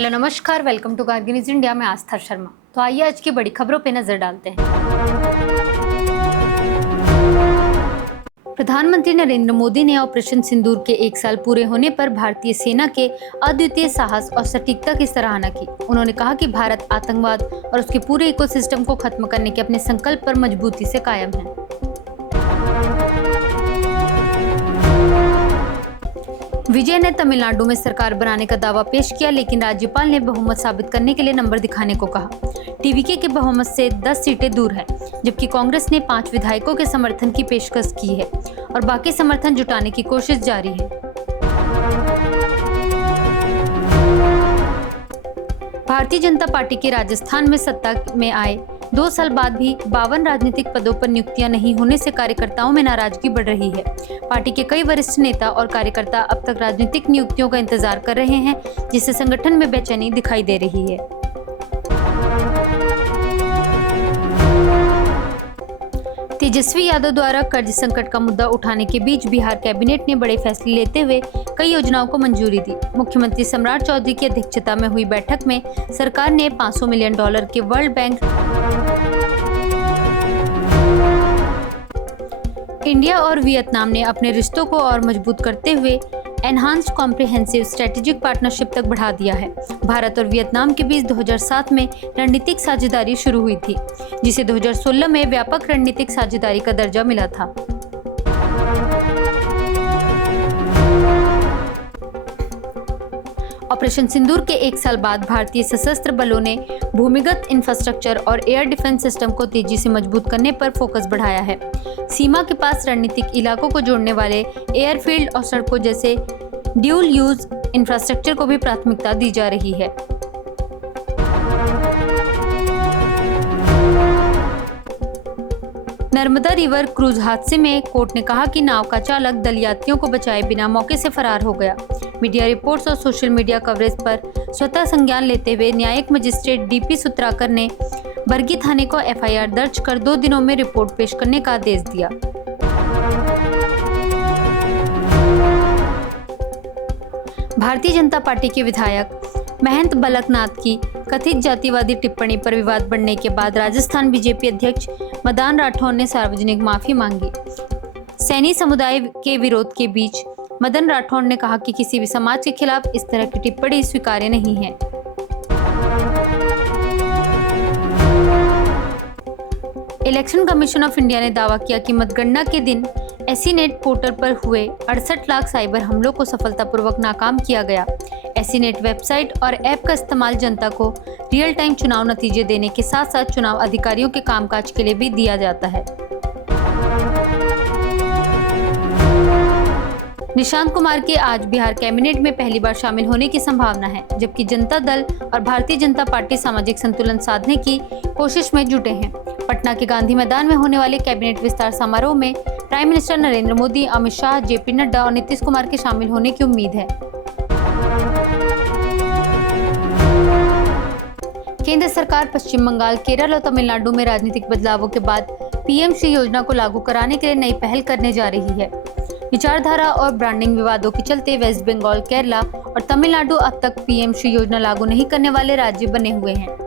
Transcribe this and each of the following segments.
Hello नमस्कार, welcome to Kargil news India में आस्था शर्मा। तो आइए आज की बड़ी खबरों पे नजर डालते हैं। प्रधानमंत्री नरेंद्र मोदी ने ऑपरेशन सिंदूर के 1 साल पूरे होने पर भारतीय सेना के अद्वितीय साहस और सटीकता की सराहना की। उन्होंने कहा कि भारत आतंकवाद और उसके पूरे इकोसिस्टम को खत्म करने के अपने संकल्प पर मजबूती से कायम है। विजय ने तमिलनाडु में सरकार बनाने का दावा पेश किया, लेकिन राज्यपाल ने बहुमत साबित करने के लिए नंबर दिखाने को कहा। टीवीके के बहुमत से 10 सीटें दूर है, जबकि कांग्रेस ने 5 विधायकों के समर्थन की पेशकश की है और बाकी समर्थन जुटाने की कोशिश जारी है। भारतीय जनता पार्टी के राजस्थान में सत्ता में आए 2 साल बाद भी 52 राजनीतिक पदों पर नियुक्तियां नहीं होने से कार्यकर्ताओं में नाराजगी बढ़ रही है। पार्टी के कई वरिष्ठ नेता और कार्यकर्ता अब तक राजनीतिक नियुक्तियों का इंतजार कर रहे हैं, जिससे संगठन में बेचैनी दिखाई दे रही है। तेजस्वी यादव द्वारा कर्ज संकट का मुद्दा उठाने के बीच बिहार कैबिनेट ने बड़े फैसले लेते हुए कई योजनाओं को मंजूरी दी। मुख्यमंत्री सम्राट चौधरी की अध्यक्षता में हुई बैठक में सरकार ने $500 मिलियन के वर्ल्ड बैंक, इंडिया और वियतनाम ने अपने रिश्तों को और मजबूत करते हुए एनहांस्ड कॉम्प्रिहेंसिव स्ट्रेटेजिक पार्टनरशिप तक बढ़ा दिया है। भारत और वियतनाम के बीच 2007 में रणनीतिक साझेदारी शुरू हुई थी, जिसे 2016 में व्यापक रणनीतिक साझेदारी का दर्जा मिला था। ऑपरेशन सिंदूर के 1 साल बाद भारतीय सशस्त्र बलों ने भूमिगत इंफ्रास्ट्रक्चर और एयर डिफेंस सिस्टम को तेजी से मजबूत करने पर फोकस बढ़ाया है। सीमा के पास रणनीतिक इलाकों को जोड़ने वाले एयरफील्ड और सड़कों जैसे ड्यूल यूज इंफ्रास्ट्रक्चर को भी प्राथमिकता दी जा रही है। नर्मदा रिवर क्रूज हादसे में कोर्ट ने कहा कि नाव का चालक दल यात्रियों को बचाए बिना मौके से फरार हो गया। मीडिया रिपोर्ट्स और सोशल मीडिया कवरेज पर स्वतः संज्ञान लेते हुए न्यायिक मजिस्ट्रेट डीपी सुत्राकर ने बरगी थाने को एफआईआर दर्ज कर 2 दिनों में रिपोर्ट पेश करने का आदेश दिया। भारतीय जनता पार्टी के विधायक महंत बलकनाथ की कथित जातिवादी टिप्पणी पर विवाद बढ़ने के बाद राजस्थान बीजेपी अध्यक्ष मदन राठौर ने सार्वजनिक माफी मांगी। सैनी समुदाय के विरोध के बीच मदन राठौर ने कहा कि किसी भी समाज के खिलाफ इस तरह की टिप्पणी स्वीकार्य नहीं है। इलेक्शन कमीशन ऑफ इंडिया ने दावा किया कि मतगणना के दिन एसीनेट पोर्टल पर हुए 68 लाख साइबर हमलों को सफलतापूर्वक नाकाम किया गया। एसीनेट वेबसाइट और ऐप का इस्तेमाल जनता को रियल टाइम चुनाव नतीजे देने के साथ साथ चुनाव अधिकारियों के कामकाज के लिए भी दिया जाता है। निशांत कुमार के आज बिहार कैबिनेट में पहली बार शामिल होने की संभावना है, जबकि जनता दल और भारतीय जनता पार्टी सामाजिक संतुलन साधने की कोशिश में जुटे हैं। पटना के गांधी मैदान में होने वाले कैबिनेट विस्तार समारोह में prime minister Narendra Modi, Amit Shah, JP Nadda और नीतीश कुमार के शामिल होने की उम्मीद है। केंद्र सरकार पश्चिम बंगाल, केरल और तमिलनाडु में राजनीतिक बदलावों के बाद पीएम श्री योजना को लागू कराने के लिए नई पहल करने जा रही है। विचारधारा और ब्रांडिंग विवादों के चलते वेस्ट बंगाल, केरला और तमिलनाडु अब तक पीएम श्री योजना लागू नहीं करने वाले राज्य बने हुए हैं।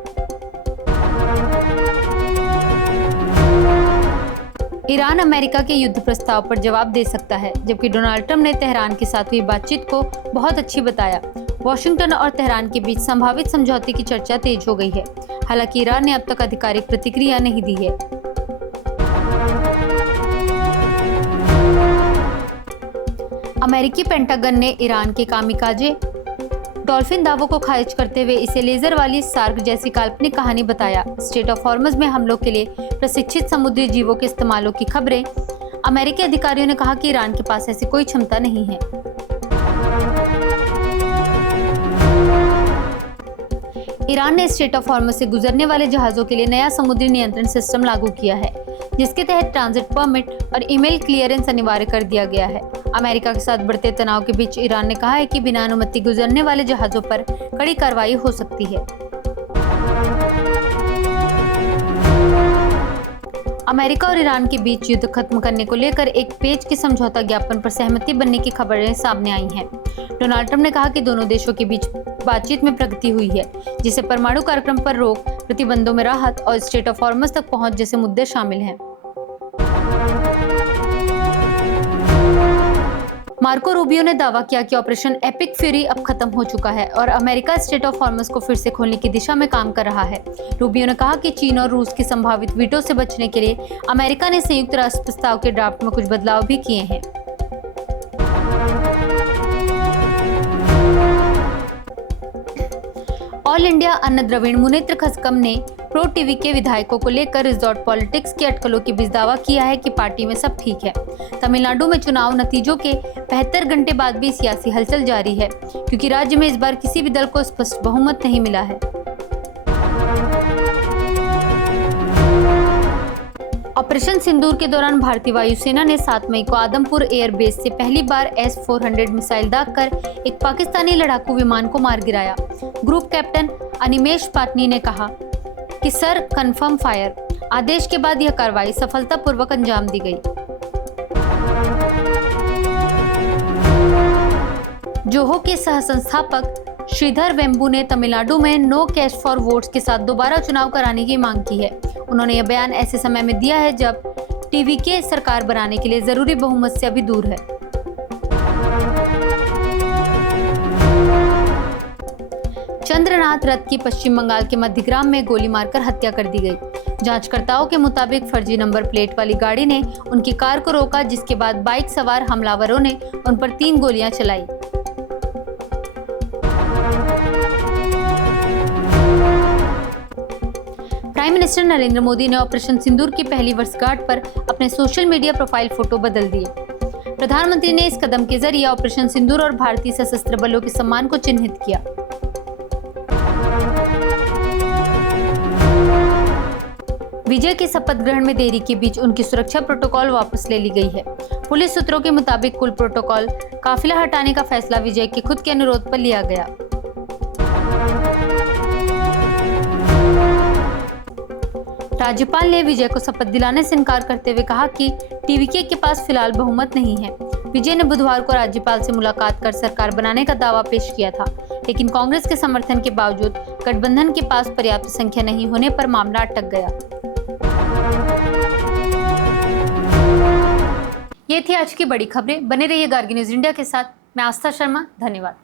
ईरान अमेरिका के युद्ध प्रस्ताव पर जवाब दे सकता है, जबकि डोनाल्ड ट्रंप ने तेहरान के साथ हुई बातचीत को बहुत अच्छी बताया। वॉशिंगटन और तेहरान के बीच संभावित समझौते की चर्चा तेज हो गई है। हालांकि ईरान ने अब तक आधिकारिक प्रतिक्रिया नहीं दी है। अमेरिकी पेंटागन ने ईरान के कामिकाजे डॉल्फिन दावों को खारिज करते हुए इसे लेजर वाली सार्क जैसी काल्पनिक कहानी बताया। स्ट्रेट ऑफ हॉर्मज में हमलों के लिए प्रशिक्षित समुद्री जीवों के इस्तेमालों की खबरें। अमेरिकी अधिकारियों ने कहा कि ईरान के पास ऐसी कोई क्षमता नहीं है। ईरान ने स्ट्रेट ऑफ हॉर्मज से गुजरने वाले जहाजों के लिए नया समुद्री नियंत्रण सिस्टम लागू किया है, जिसके तहत ट्रांजिट परमिट और ईमेल क्लियरेंस अनिवार्य कर दिया गया है। अमेरिका के साथ बढ़ते तनाव के बीच ईरान ने कहा है कि बिना अनुमति गुजरने वाले जहाजों पर कड़ी कार्रवाई हो सकती है। अमेरिका और ईरान के बीच युद्ध खत्म करने को लेकर एक पेज के समझौता ज्ञापन पर सहमति बनने की खबरें सामने आई हैं। डोनाल्ड ट्रंप ने कहा कि दोनों देशों के बीच बातचीत में प्रगति हुई है, जिससे परमाणु कार्यक्रम पर रोक, प्रतिबंधों में राहत और स्ट्रेट ऑफ हॉर्मज तक पहुंच जैसे मुद्दे शामिल हैं। मार्को रूबियो ने दावा किया कि ऑपरेशन एपिक फ्यूरी अब खत्म हो चुका है और अमेरिका स्ट्रेट ऑफ हॉर्मज को फिर से खोलने की दिशा में काम कर रहा है। रूबियो ने कहा कि चीन और रूस की संभावित वीटो से बचने के लिए अमेरिका ने संयुक्त राष्ट्र प्रस्ताव के ड्राफ्ट में कुछ बदलाव भी किए हैं। ऑल इंडिया अन्न द्रविड़ मुनेत्र खसकम ने प्रो टीवी के विधायकों को लेकर रिजॉर्ट पॉलिटिक्स की अटकलों के बीच दावा किया है कि पार्टी में सब ठीक है। तमिलनाडु में चुनाव नतीजों के 72 घंटे बाद भी सियासी हलचल जारी है, क्योंकि राज्य में इस बार किसी भी दल को स्पष्ट बहुमत नहीं मिला है। ऑपरेशन सिंदूर के दौरान भारतीय वायुसेना ने 7 मई को आदमपुर एयरबेस से पहली बार S-400 मिसाइल दागकर एक पाकिस्तानी लड़ाकू विमान को मार गिराया। ग्रुप कैप्टन अनिमेश पाटनी ने कहा कि सर कंफर्म फायर आदेश के बाद यह कार्रवाई सफलतापूर्वक अंजाम दी गई। जोहो के सहसंस्थापक श्रीधर वेम्बू ने तमिलनाडु में नो कैश फॉर वोट्स के साथ दोबारा चुनाव कराने की मांग की है। उन्होंने यह बयान ऐसे समय में दिया है जब टीवीके सरकार बनाने के लिए जरूरी बहुमत से अभी दूर है। चंद्रनाथ रथ की पश्चिम बंगाल के मध्यग्राम में गोली मारकर हत्या कर दी गई। जांचकर्ताओं के मुताबिक फर्जी नंबर प्लेट वाली गाड़ी ने उनकी कार को रोका, जिसके बाद बाइक सवार हमलावरों ने उन पर 3 गोलियां चलाई। प्राइम मिनिस्टर नरेंद्र मोदी ने ऑपरेशन सिंदूर की पहली वर्षगांठ पर अपने सोशल मीडिया प्रोफाइल फोटो बदल दिए। प्रधानमंत्री ने इस कदम के जरिए ऑपरेशन सिंदूर और भारतीय सशस्त्र बलों के सम्मान को चिन्हित किया। विजय के शपथ ग्रहण में देरी के बीच उनकी सुरक्षा प्रोटोकॉल वापस ले ली गई है। पुलिस सूत्रों के मुताबिक कुल प्रोटोकॉल काफिला हटाने का फैसला विजय के खुद के अनुरोध पर लिया गया। राज्यपाल ने विजय को शपथ दिलाने से इनकार करते हुए कहा कि टीवीके के पास फिलहाल बहुमत नहीं है। विजय ने बुधवार को राज्यपाल से मुलाकात कर सरकार बनाने का दावा पेश किया था, लेकिन कांग्रेस के समर्थन के बावजूद गठबंधन के पास पर्याप्त संख्या नहीं होने पर मामला अटक गया। ये थी आज की बड़ी खबरें। बने रहिए गार्गी न्यूज इंडिया के साथ। मैं आस्था शर्मा, धन्यवाद।